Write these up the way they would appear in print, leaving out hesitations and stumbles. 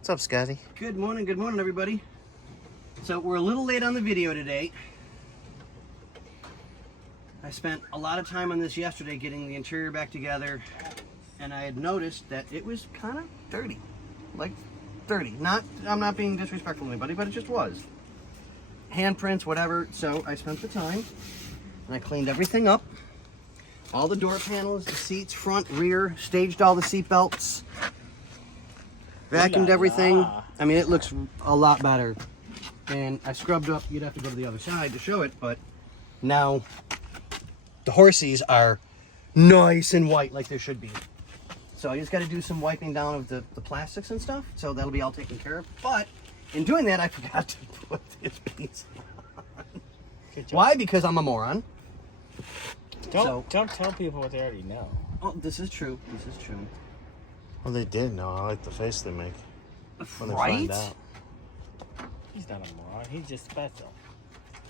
What's up, Scotty? Good morning, everybody. So we're a little late on the video today. I spent a lot of time on this yesterday getting the interior back together, and I had noticed that it was kind of dirty. Like, dirty. I'm not being disrespectful to anybody, but it just was. Handprints, whatever. So I spent the time, and I cleaned everything up. All the door panels, the seats, front, rear, staged all the seat belts. Vacuumed everything. I mean, it looks a lot better. And I scrubbed up. You'd have to go to the other side to show it, but now the horsies are nice and white like they should be. So I just got to do some wiping down of the plastics and stuff, so that'll be all taken care of. But in doing that, I forgot to put this piece on. Why? Because I'm a moron. Don't tell people what they already know. Oh, this is true. This is true. Well, they did know. I like the face they make when they Right? find out. He's not a moron. He's just special.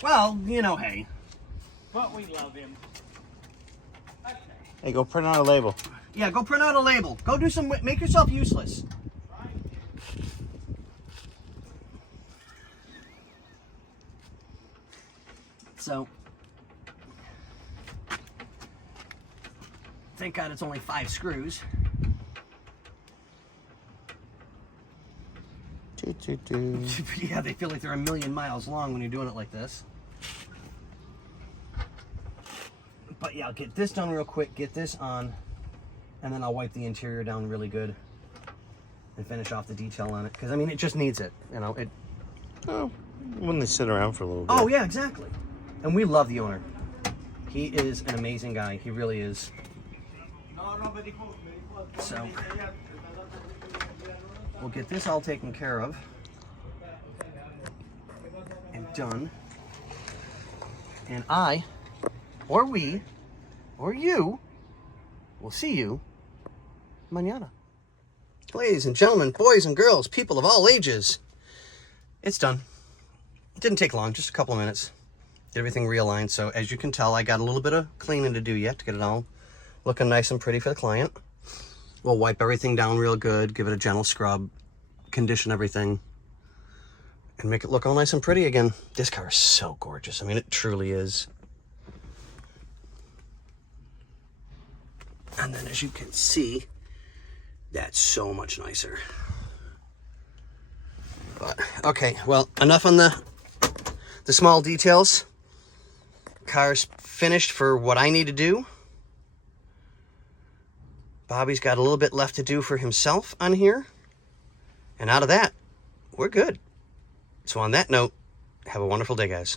Well, you know, hey. But we love him. Okay. Hey, go print out a label. Yeah, go print out a label. Go do some, make yourself useless. So, thank God it's only 5 screws. Yeah, they feel like they're a million miles long when you're doing it like this. But yeah, I'll get this done real quick, get this on, and then I'll wipe the interior down really good and finish off the detail on it. Because, I mean, it just needs it, you know. Oh, when they sit around for a little bit. Oh, yeah, exactly. And we love the owner. He is an amazing guy. He really is. So, we'll get this all taken care of and done. And I, or we, or you, will see you mañana. Ladies and gentlemen, boys and girls, people of all ages, it's done. It didn't take long, just a couple of minutes. Get everything realigned. So as you can tell, I got a little bit of cleaning to do yet to get it all looking nice and pretty for the client. We'll wipe everything down real good, give it a gentle scrub, condition everything, and make it look all nice and pretty again. This car is so gorgeous. I mean, it truly is. And then as you can see, that's so much nicer. But, okay, well, enough on the small details. Car's finished for what I need to do. Bobby's got a little bit left to do for himself on here. And out of that, we're good. So on that note, have a wonderful day, guys.